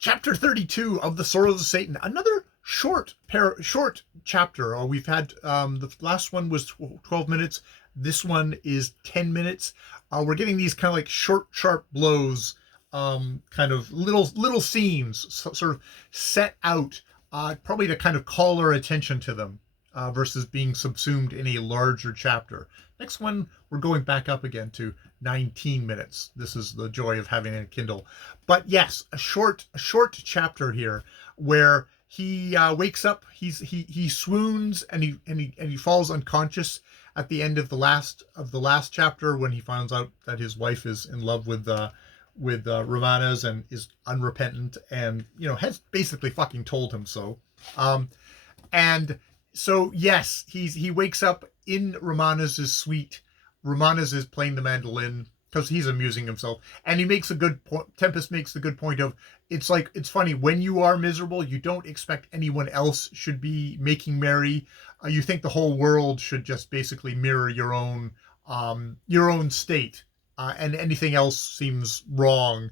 Chapter 32 of the Srrws of Satan. Another short chapter. We've had the last one was 12 minutes. This one is 10 minutes. We're getting these kind of like short, sharp blows, kind of little scenes, sort of set out, probably to kind of call our attention to them, versus being subsumed in a larger chapter. Next one, we're going back up again to 19 minutes. This is the joy of having a Kindle. But yes, a short chapter here where he wakes up. He swoons and he falls unconscious at the end of the last chapter when he finds out that his wife is in love with Romanas and is unrepentant and has basically fucking told him so. And so yes, he wakes up in Romanas' suite. Romanas is playing the mandolin because he's amusing himself, and he makes a good point. Tempest makes the good point of it's funny when you are miserable, you don't expect anyone else should be making merry. You think the whole world should just basically mirror your own state, and anything else seems wrong,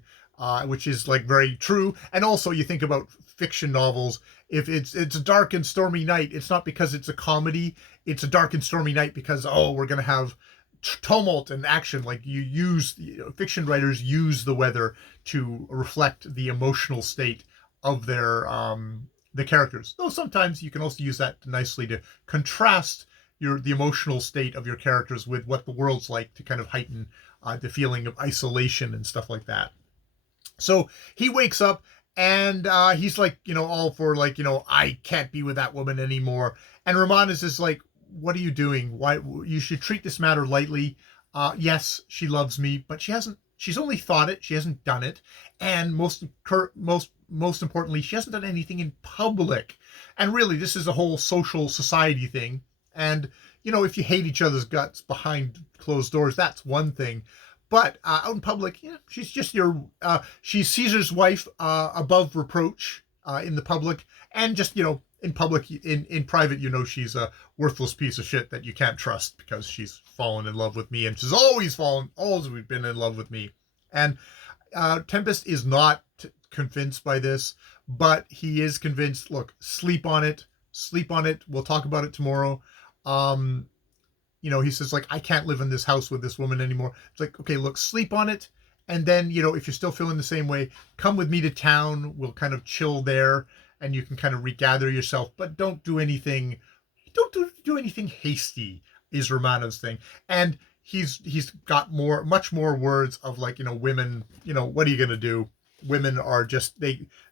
which is like very true. And also, you think about fiction novels. If it's a dark and stormy night, it's not because it's a comedy. It's a dark and stormy night because we're gonna have tumult and action. Like fiction writers use the weather to reflect the emotional state of the characters. Though sometimes you can also use that nicely to contrast the emotional state of your characters with what the world's like to kind of heighten the feeling of isolation and stuff like that. So he wakes up and he's like, all for like, I can't be with that woman anymore. And Romanas is like, what are you doing? Why? You should treat this matter lightly. Yes, she loves me, but she's only thought it. She hasn't done it. And most importantly, she hasn't done anything in public. And really, this is a whole social society thing. And, if you hate each other's guts behind closed doors, that's one thing. But out in public, she's just she's Caesar's wife, above reproach in the public, and just in public, in private, she's a worthless piece of shit that you can't trust because she's fallen in love with me, and she's always been in love with me. And Tempest is not convinced by this, but he is convinced. Look, sleep on it. We'll talk about it tomorrow. He says, like, I can't live in this house with this woman anymore. It's like, okay, look, sleep on it. And then, if you're still feeling the same way, come with me to town. We'll kind of chill there and you can kind of regather yourself, but don't do anything hasty is Romano's thing. And he's got much more words of like, women, what are you going to do? Women are just,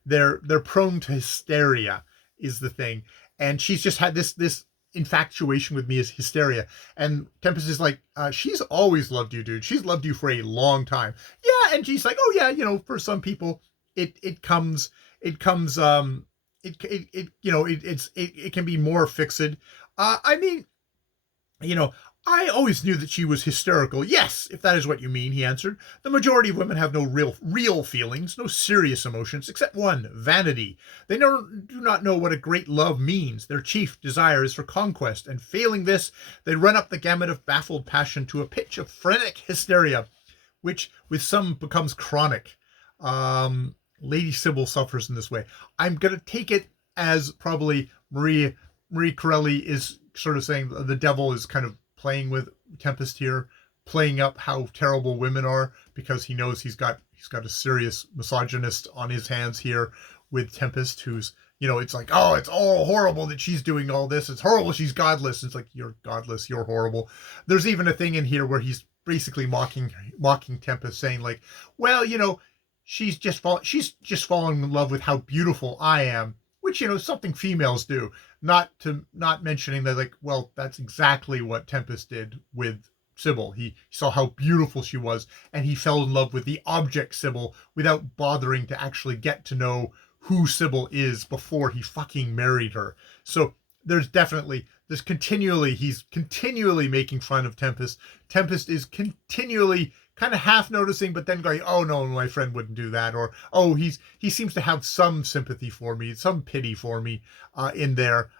they're prone to hysteria is the thing. And she's just had this infatuation with me as hysteria. And Tempest is like, she's always loved you, dude. She's loved you for a long time. Yeah. And she's like, oh yeah, for some people it can be more fixed. I always knew that she was hysterical. Yes, if that is what you mean, he answered. The majority of women have no real feelings, no serious emotions, except one, vanity. They do not know what a great love means. Their chief desire is for conquest, and failing this, they run up the gamut of baffled passion to a pitch of frenetic hysteria, which with some becomes chronic. Lady Sybil suffers in this way. I'm going to take it as probably Marie Corelli is sort of saying the devil is kind of playing with Tempest here, playing up how terrible women are, because he knows he's got a serious misogynist on his hands here with Tempest, who's, it's like, oh, it's all horrible that she's doing all this. It's horrible she's godless. It's like, you're godless, you're horrible. There's even a thing in here where he's basically mocking Tempest, saying like, well, she's just falling in love with how beautiful I am, which, something females do. Not mentioning that, like, well, that's exactly what Tempest did with Sybil. He saw how beautiful she was, and he fell in love with the object Sybil without bothering to actually get to know who Sybil is before he fucking married her. So he's continually making fun of Tempest. Tempest is continually kind of half noticing, but then going, oh no, my friend wouldn't do that. Or, oh, he seems to have some sympathy for me, some pity for me in there.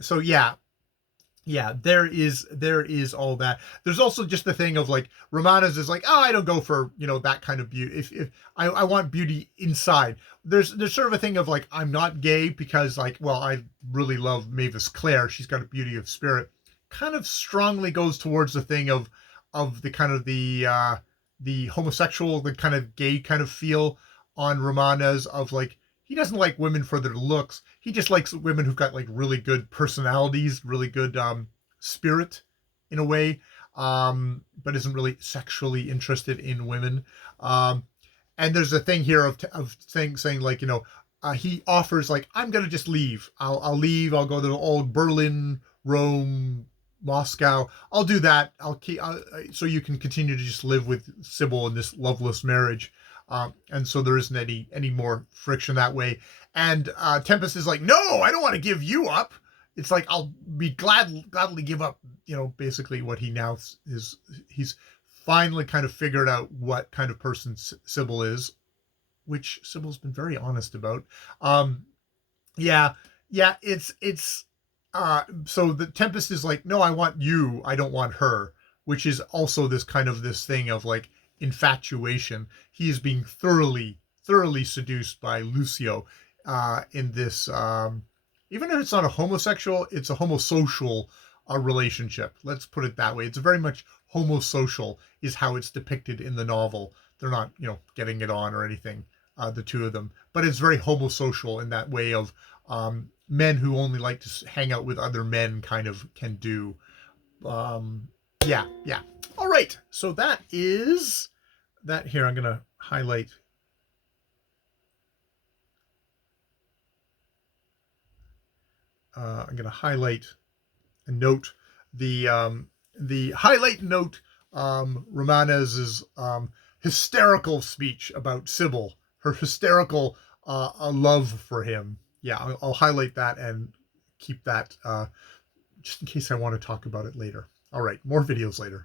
So yeah, Yeah, there is all that. There's also just the thing of like Romana's is like, oh, I don't go for that kind of beauty. If I want beauty inside, there's sort of a thing of like I'm not gay because like, well, I really love Mavis Clare. She's got a beauty of spirit. Kind of strongly goes towards the thing of the kind of the homosexual, the kind of gay kind of feel on Romana's of like he doesn't like women for their looks. He just likes women who've got like really good personalities, really good spirit in a way, but isn't really sexually interested in women. Um, and there's a thing here of saying like he offers like I'm gonna just leave. I'll leave. I'll go to old Berlin, Rome, Moscow. I'll do that. I'll keep so you can continue to just live with Sybil in this loveless marriage. And so there isn't any more friction that way. And Tempest is like, no, I don't want to give you up. It's like I'll be gladly give up. Basically what he now is. He's finally kind of figured out what kind of person Sybil is, which Sybil's been very honest about. Um, yeah, yeah, it's so the Tempest is like, no, I want you, I don't want her, which is also this thing of like infatuation. He is being thoroughly seduced by Lucio in this even if it's not a homosexual, it's a homosocial relationship. Let's put it that way. It's very much homosocial is how it's depicted in the novel. They're not, getting it on or anything, the two of them, but it's very homosocial in that way of men who only like to hang out with other men kind of can do. Um, yeah, yeah. All right. So that is that here. I'm going to highlight. I'm going to highlight and note the highlight note Romanes's hysterical speech about Sybil, her hysterical love for him. Yeah, I'll highlight that and keep that just in case I want to talk about it later. All right, more videos later.